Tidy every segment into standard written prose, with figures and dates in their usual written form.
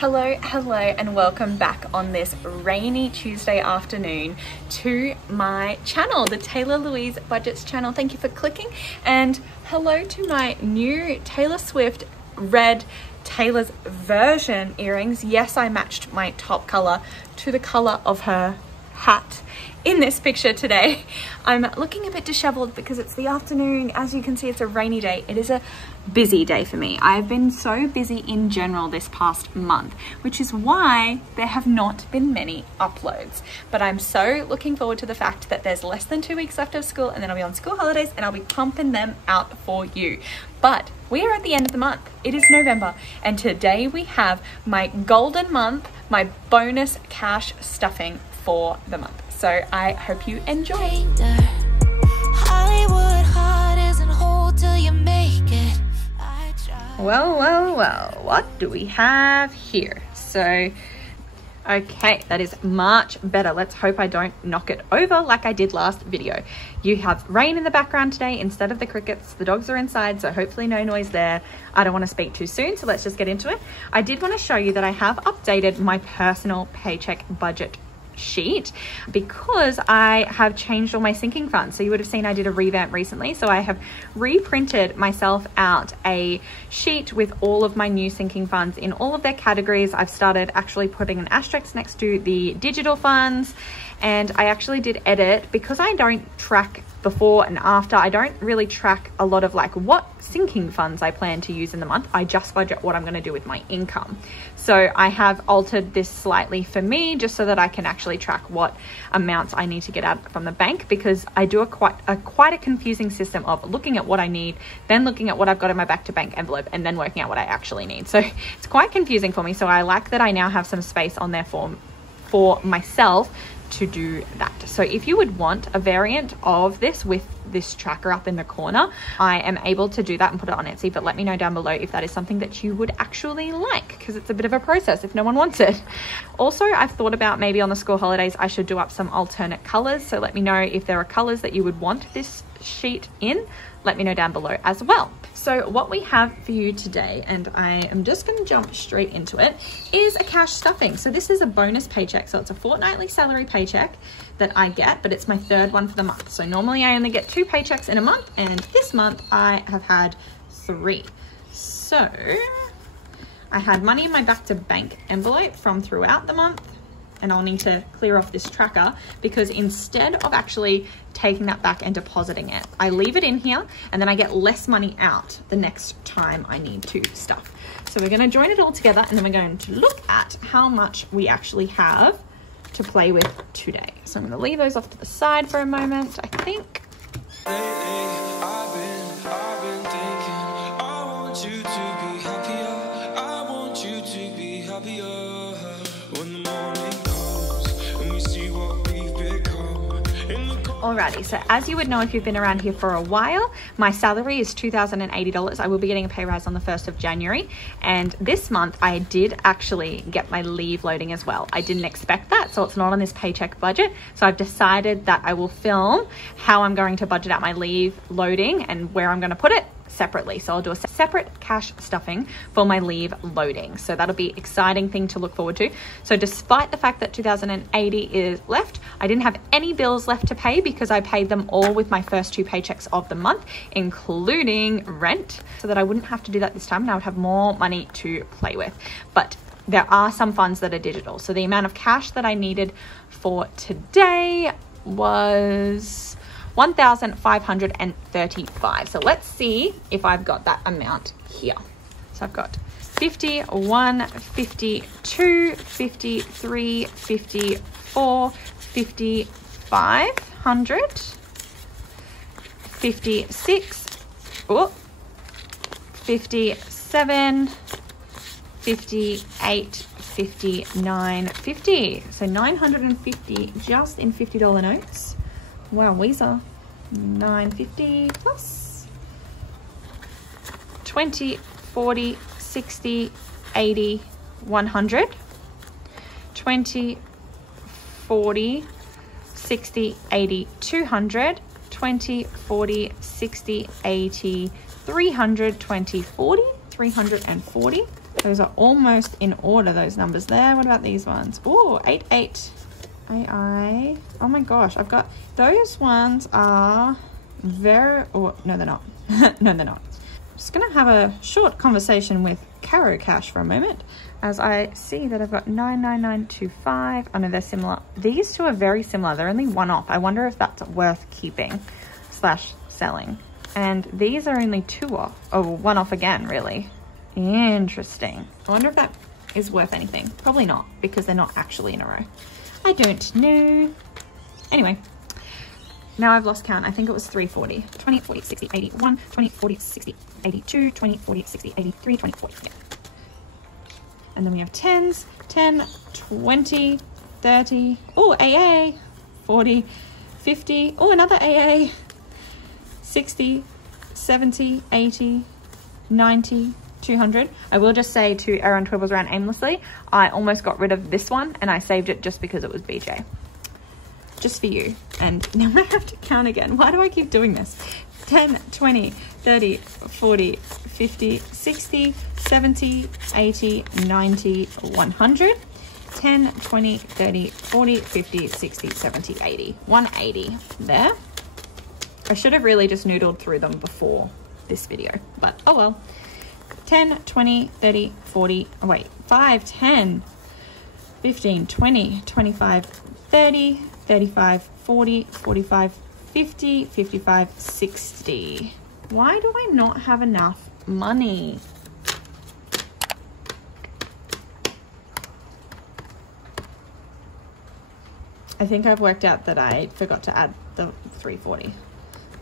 Hello, and welcome back on this rainy Tuesday afternoon to my channel, the Taylor Louise Budgets channel. Thank you for clicking, and hello to my new Taylor Swift red Taylor's version earrings. Yes, I matched my top color to the color of her hat in this picture today. I'm looking a bit disheveled because it's the afternoon. As you can see, it's a rainy day. It is a busy day for me. I've been so busy in general this past month, which is why there have not been many uploads. But I'm so looking forward to the fact that there's less than 2 weeks left of school, and then I'll be on school holidays and I'll be pumping them out for you. But we are at the end of the month. It is November, and today we have my golden month, my bonus cash stuffing for the month. So I hope you enjoy. Well, what do we have here? So, okay, that is much better. Let's hope I don't knock it over like I did last video. You have rain in the background today instead of the crickets. The dogs are inside, so hopefully no noise there. I don't want to speak too soon, so let's just get into it. I did want to show you that I have updated my personal paycheck budget sheet because I have changed all my sinking funds. So you would have seen I did a revamp recently, so I have reprinted myself out a sheet with all of my new sinking funds in all of their categories. I've started actually putting an asterisk next to the digital funds, and I actually did edit because I don't track before and after. I don't really track a lot of like what sinking funds I plan to use in the month. I just budget what I'm going to do with my income. So I have altered this slightly for me just so that I can actually track what amounts I need to get out from the bank, because I do quite a confusing system of looking at what I need, then looking at what I've got in my back to bank envelope, and then working out what I actually need. So it's quite confusing for me. So I like that I now have some space on there for myself to do that. So if you would want a variant of this with this tracker up in the corner, I am able to do that and put it on Etsy, but let me know down below if that is something that you would actually like, because it's a bit of a process if no one wants it. Also, I've thought about maybe on the school holidays I should do up some alternate colors, so let me know if there are colors that you would want this sheet in. Let me know down below as well. So what we have for you today, and I am just going to jump straight into it, is a cash stuffing. So this is a bonus paycheck. So it's a fortnightly salary paycheck that I get, but it's my third one for the month. So normally I only get 2 paychecks in a month, and this month I have had 3. So I had money in my back to bank envelope from throughout the month, and I'll need to clear off this tracker because instead of actually taking that back and depositing it, I leave it in here and then I get less money out the next time I need to stuff. So we're going to join it all together, and then we're going to look at how much we actually have to play with today. So I'm going to leave those off to the side for a moment, I think. I've been thinking, I want you to be happier. I want you to be happier when the morning comes and we see what we've become. Alrighty, so as you would know if you've been around here for a while, my salary is $2,080. I will be getting a pay rise on the 1st of January. And this month I did actually get my leave loading as well. I didn't expect that, so it's not on this paycheck budget. So I've decided that I will film how I'm going to budget out my leave loading and where I'm going to put it separately. So I'll do a separate cash stuffing for my leave loading. So that'll be an exciting thing to look forward to. So despite the fact that $2,080 is left, I didn't have any bills left to pay because I paid them all with my first 2 paychecks of the month, including rent, so that I wouldn't have to do that this time and I would have more money to play with. But there are some funds that are digital. So the amount of cash that I needed for today was $1,535. So let's see if I've got that amount here. So I've got 51, 52, 53, 54, 5,500, 56, 57, 58, 59, 50. So 950 just in $50 notes. Wow, Weezer. 950 plus 20, 40, 60, 80, 100, 20, 40, 60, 80, 200, 20, 40, 60, 80, 300, 20, 40, 340, Those are almost in order, those numbers there. What about these ones? Oh, 88 AI. Oh my gosh, I've got those ones are very, oh, no, they're not. No, they're not. Just gonna have a short conversation with Carocash for a moment as I see that I've got 99925. I know they're similar. These two are very similar. They're only one off. I wonder if that's worth keeping / selling. And these are only two off. Oh, one off again, really. Interesting. I wonder if that is worth anything. Probably not, because they're not actually in a row. I don't know. Anyway, now I've lost count. I think it was 340. 20, 40, 60, 81, 20, 40, 60, 82, 20, 40, 60, 83, 20, 40. Yeah. And then we have 10s, 10, 20, 30. Oh, AA. 40, 50. Oh, another AA. 60, 70, 80, 90, 200. I will just say to Aaron Twibbles Around Aimlessly, I almost got rid of this one and I saved it just because it was BJ. Just for you. And now I have to count again. Why do I keep doing this? 10, 20, 30, 40, 50, 60, 70, 80, 90, 100. 10, 20, 30, 40, 50, 60, 70, 80. 180 there. I should have really just noodled through them before this video, but oh well. 10, 20, 30, 40, oh wait, 5, 10, 15, 20, 25, 30, 35, 40, 45, 50, 55, 60. Why do I not have enough money? I think I've worked out that I forgot to add the 340.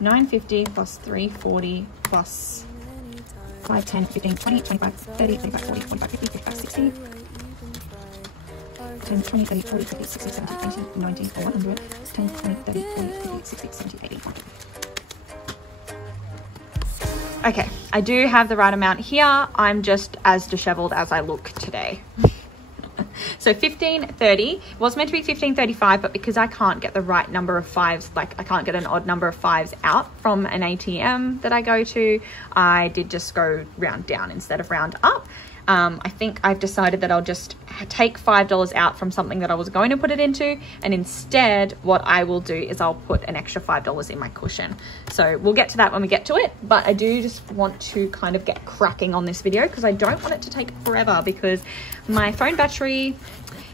950 plus 340 plus 5, 10, 15, 20, 25, 30, 35, 40, 45, 50, 55, 60. 10, 20, 30, 40, 50, 60, 70, 80, 90, 100. 10, 20, 30, 40, 50, 60, 70, 80, 100. Okay, I do have the right amount here. I'm just as disheveled as I look today. So 1530 was meant to be 1535, but because I can't get the right number of fives, like I can't get an odd number of fives out from an ATM that I go to, I did just go round down instead of round up. I think I've decided that I'll just take $5 out from something that I was going to put it into, and instead what I will do is I'll put an extra $5 in my cushion. So we'll get to that when we get to it, but I do just want to kind of get cracking on this video because I don't want it to take forever because my phone battery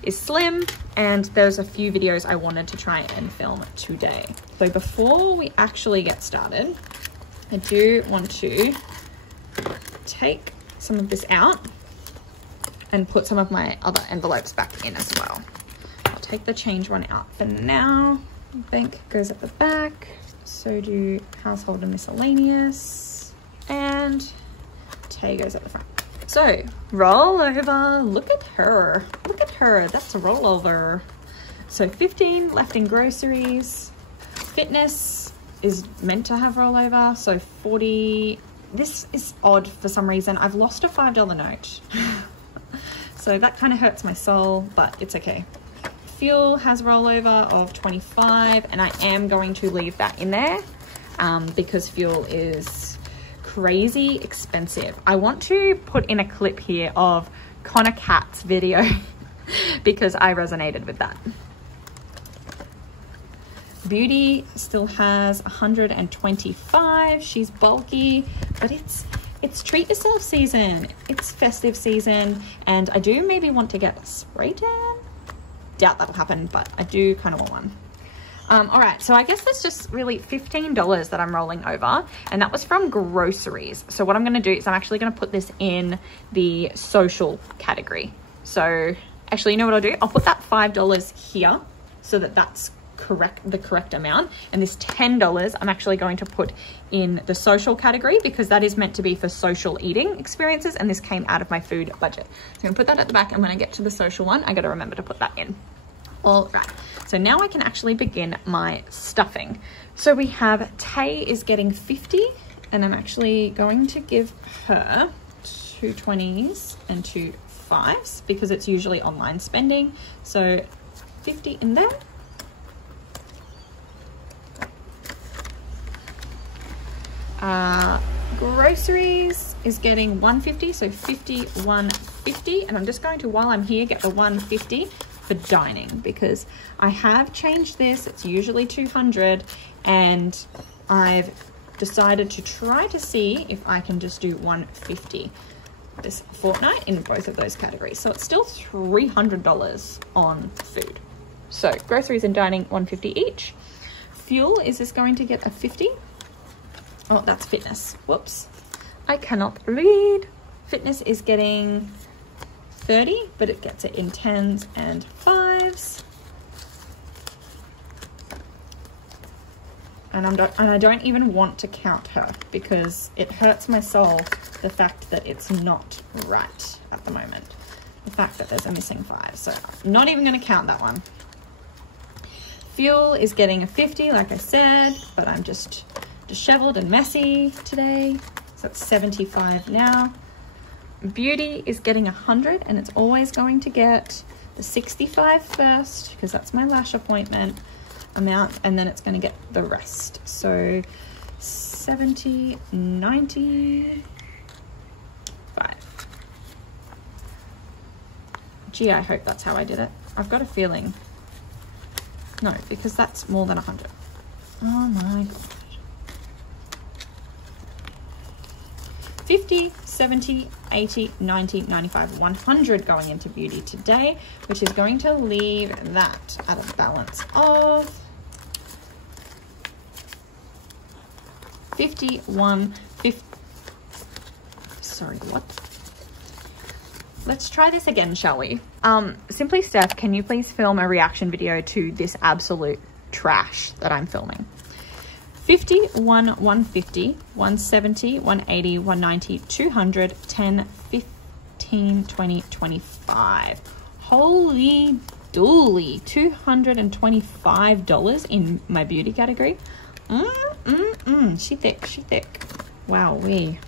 is slim and there's a few videos I wanted to try and film today. So before we actually get started, I do want to take some of this out and put some of my other envelopes back in as well. I'll take the change one out for now. Bank goes at the back. So do household and miscellaneous. And Tay goes at the front. So roll over, look at her. Look at her, that's a rollover. So 15 left in groceries. Fitness is meant to have rollover. So 40, this is odd for some reason. I've lost a $5 note. So that kind of hurts my soul, but it's okay. Fuel has rollover of 25, and I am going to leave that in there because fuel is crazy expensive. I want to put in a clip here of Connor Cat's video because I resonated with that. Beauty still has 125. She's bulky, but it's treat yourself season. It's festive season, and I do maybe want to get a spray tan. Doubt that'll happen, but I do kind of want one. All right, so I guess that's just really $15 that I'm rolling over, and that was from groceries. So what I'm gonna do is I'm actually gonna put this in the social category. So actually, you know what I'll do? I'll put that $5 here so that that's the correct amount, and this $10 I'm actually going to put in the social category because that is meant to be for social eating experiences, and this came out of my food budget. So I'm gonna put that at the back, and when I get to the social one I got to remember to put that in. All right, so now I can actually begin my stuffing. So we have Tay is getting 50, and I'm actually going to give her 2 20s and 2 5s because it's usually online spending. So 50 in there. Groceries is getting $1.50, so $51.50. And I'm just going to, while I'm here, get the $1.50 for dining, because I have changed this. It's usually $200, and I've decided to try to see if I can just do $1.50 this fortnight in both of those categories. So it's still $300 on food. So groceries and dining, $1.50 each. Fuel, is this going to get a 50? Oh, that's fitness. Whoops. I cannot read. Fitness is getting 30, but it gets it in 10s and 5s. And I don't even want to count her, because it hurts my soul, the fact that it's not right at the moment. The fact that there's a missing 5. So I'm not even going to count that one. Fuel is getting a 50, like I said, but I'm just disheveled and messy today. So that's 75 now. Beauty is getting 100, and it's always going to get the 65 first, because that's my lash appointment amount, and then it's going to get the rest. So 70, 95. Gee, I hope that's how I did it. I've got a feeling. No, because that's more than 100. Oh my god. 50, 70, 80, 90, 95, 100 going into beauty today, which is going to leave that at a balance of 51, 50. Sorry, what? Let's try this again, shall we? Simply Steph, can you please film a reaction video to this absolute trash that I'm filming? 50, 150, 170, 180, 190, 200, 10, 15, 20, 25. Holy dooly, $225 in my beauty category. She thick, she thick. Wowee.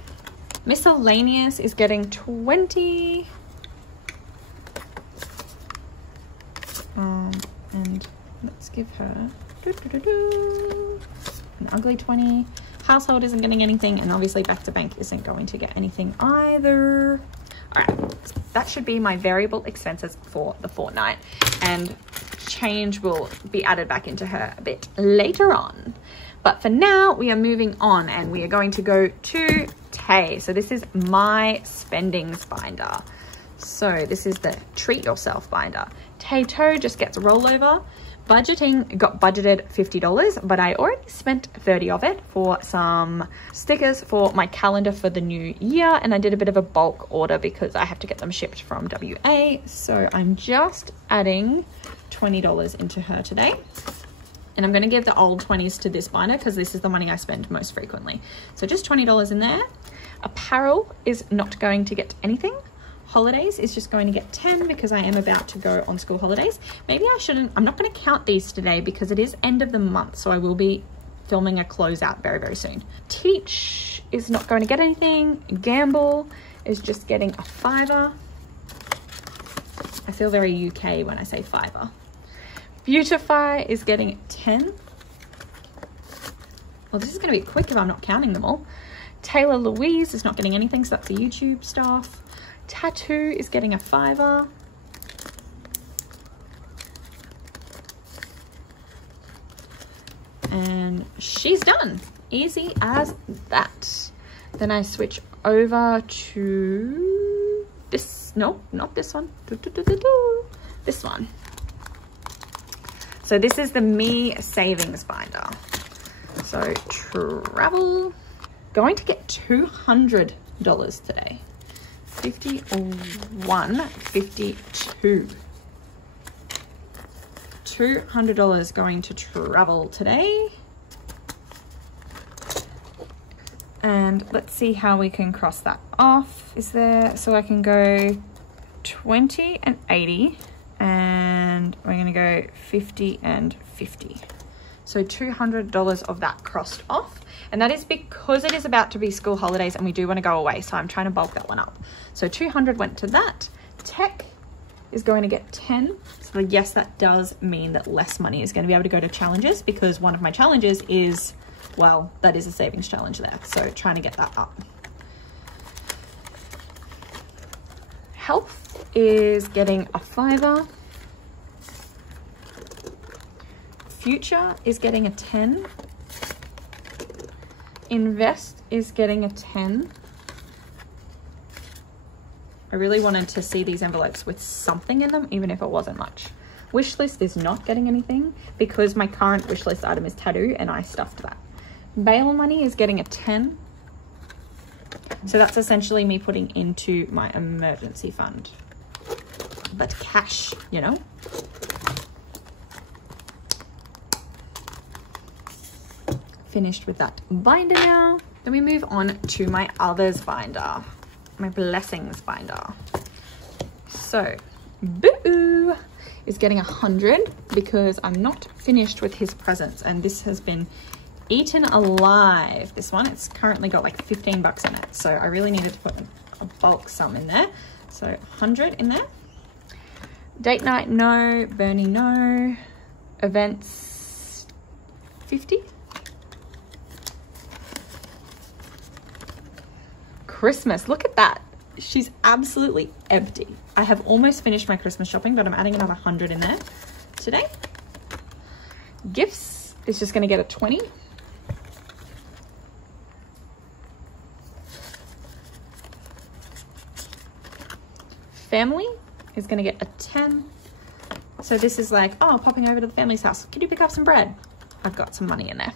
Miscellaneous is getting 20. And let's give her an ugly 20. Household isn't getting anything, and obviously back to bank isn't going to get anything either. All right, that should be my variable expenses for the fortnight, and change will be added back into her a bit later on. But for now, we are moving on, and we are going to go to Tay. So this is my spendings binder. So this is the treat yourself binder. Tay just gets a rollover. Budgeting got budgeted $50, but I already spent 30 of it for some stickers for my calendar for the new year, and I did a bit of a bulk order because I have to get them shipped from WA. So I'm just adding $20 into her today, and I'm going to give the old 20s to this binder because this is the money I spend most frequently. So just $20 in there. Apparel is not going to get anything. Holidays is just going to get 10 because I am about to go on school holidays. Maybe I shouldn't, I'm not going to count these today because it is end of the month, so I will be filming a closeout very, very soon. Teach is not going to get anything. Gamble is just getting a $5. I feel very UK when I say $5. Beautify is getting 10. Well, this is going to be quick if I'm not counting them all. Taylor Louise is not getting anything, so that's the YouTube stuff. Tattoo is getting a $5. And she's done. Easy as that. Then I switch over to this. No, not this one. This one. So this is the Me Savings binder. So travel, going to get $200 today. 51, 52. $200 going to travel today. And let's see how we can cross that off. Is there, so I can go 20 and 80, and we're gonna go 50 and 50. So $200 of that crossed off. And that is because it is about to be school holidays and we do want to go away. So I'm trying to bulk that one up. So 200 went to that. Tech is going to get 10. So yes, that does mean that less money is going to be able to go to challenges, because one of my challenges is well, that is a savings challenge there. So trying to get that up. Health is getting a $5. Future is getting a 10. Invest is getting a 10. I really wanted to see these envelopes with something in them, even if it wasn't much. Wish list is not getting anything because my current wish list item is tattoo and I stuffed that. Bail money is getting a 10. So that's essentially me putting into my emergency fund. But cash, you know. Finished with that binder now. Then we move on to my others binder, my blessings binder. So Boo is getting 100 because I'm not finished with his presents, and this has been eaten alive. This one, it's currently got like 15 bucks in it, so I really needed to put a bulk sum in there. So 100 in there. Date night, no. Bernie, no. Events, 50. Christmas, look at that. She's absolutely empty. I have almost finished my Christmas shopping, but I'm adding another 100 in there today. Gifts is just going to get a 20. Family is going to get a 10. So this is like, oh, popping over to the family's house. Can you pick up some bread? I've got some money in there.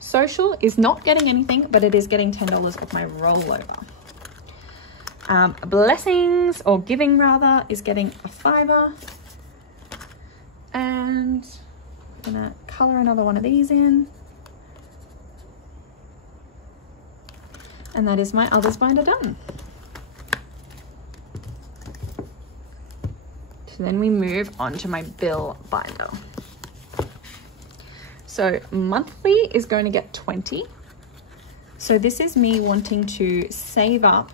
Social is not getting anything, but it is getting $10 off my rollover. Blessings, or giving rather, is getting a $5. And I'm gonna color another one of these in. And that is my others binder done. So then we move on to my bill binder. So monthly is going to get 20. So this is me wanting to save up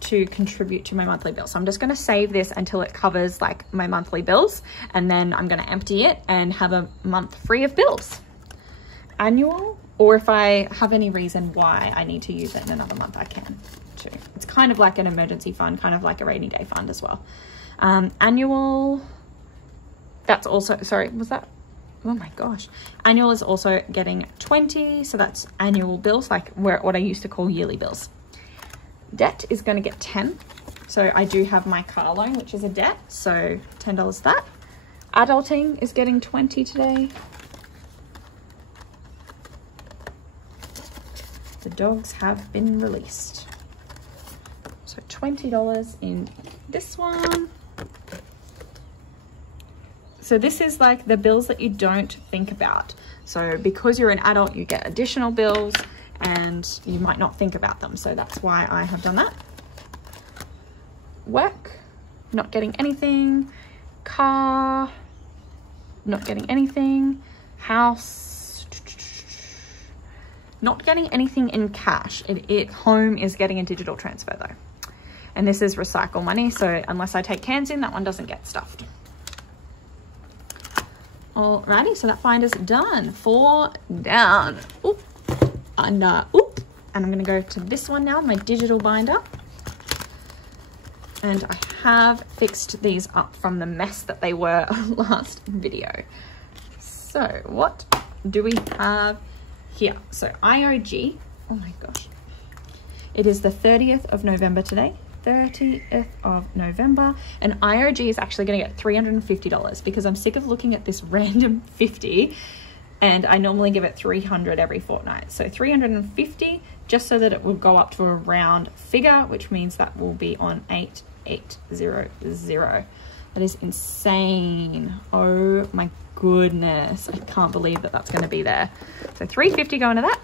to contribute to my monthly bill. So I'm just going to save this until it covers like my monthly bills, and then I'm going to empty it and have a month free of bills. Annual, or if I have any reason why I need to use it in another month, I can too. It's kind of like an emergency fund, kind of like a rainy day fund as well. Annual, that's also, sorry, was that? Oh my gosh. Annual is also getting 20. So that's annual bills, like what I used to call yearly bills. Debt is going to get 10. So I do have my car loan, which is a debt. So $10 that. Adulting is getting 20 today. The dogs have been released. So $20 in this one. So this is like the bills that you don't think about. So because you're an adult, you get additional bills and you might not think about them. So that's why I have done that. Work, not getting anything. Car, not getting anything. House, not getting anything in cash. Home is getting a digital transfer though. And this is recycle money. So unless I take cans in, that one doesn't get stuffed. Alrighty, so that binder's done. 4 down. Oop. And oop. And I'm gonna go to this one now, my digital binder. And I have fixed these up from the mess that they were last video. So what do we have here? So IOG, oh my gosh. It is the 30th of November today. 30th of November, and IOG is actually going to get $350 because I'm sick of looking at this random 50, and I normally give it 300 every fortnight. So 350, just so that it will go up to a round figure, which means that will be on 8800. That is insane. Oh my goodness, I can't believe that that's going to be there. So 350 going to that.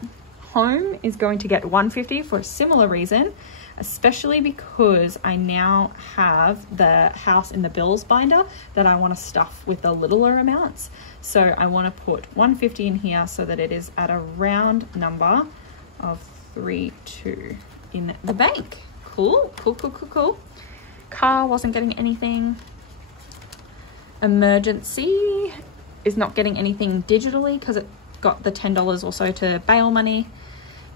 Home is going to get 150 for a similar reason, especially because I now have the house in the bills binder that I want to stuff with the littler amounts. So I want to put 150 in here so that it is at a round number of 32 in the bank. Cool, cool, cool, cool, cool. Car wasn't getting anything. Emergency is not getting anything digitally because it got the $10 or so to bail money.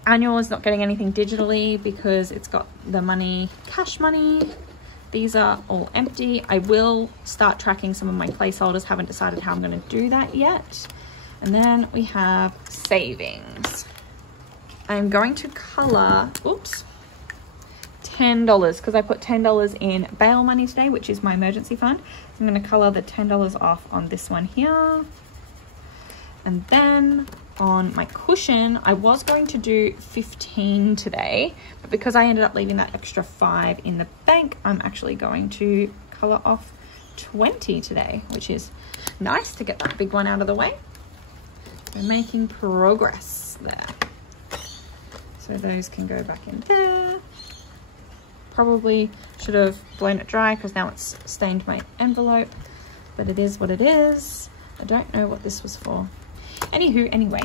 Annual is not getting anything digitally because it's got the money, cash money. These are all empty. I will start tracking some of my placeholders. Haven't decided how I'm going to do that yet. And then we have savings. I'm going to color, oops, $10 because I put $10 in bail money today, which is my emergency fund. So I'm going to color the $10 off on this one here. And then on my cushion, I was going to do 15 today, but because I ended up leaving that extra 5 in the bank, I'm actually going to color off 20 today, which is nice to get that big one out of the way. We're making progress there. So those can go back in there. Probably should have blown it dry because now it's stained my envelope, but it is what it is. I don't know what this was for. Anywho, anyway,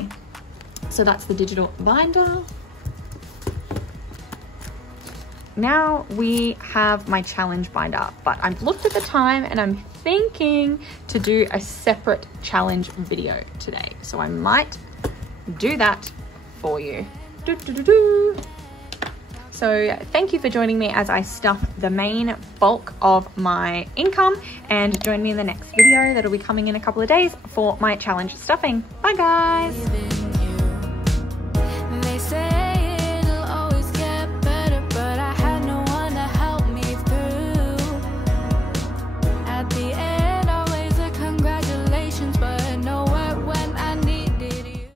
so that's the digital binder. Now we have my challenge binder, but I've looked at the time and I'm thinking to do a separate challenge video today. So I might do that for you. So thank you for joining me as I stuff the main bulk of my income, and join me in the next video that'll be coming in a couple of days for my challenge stuffing. Bye guys.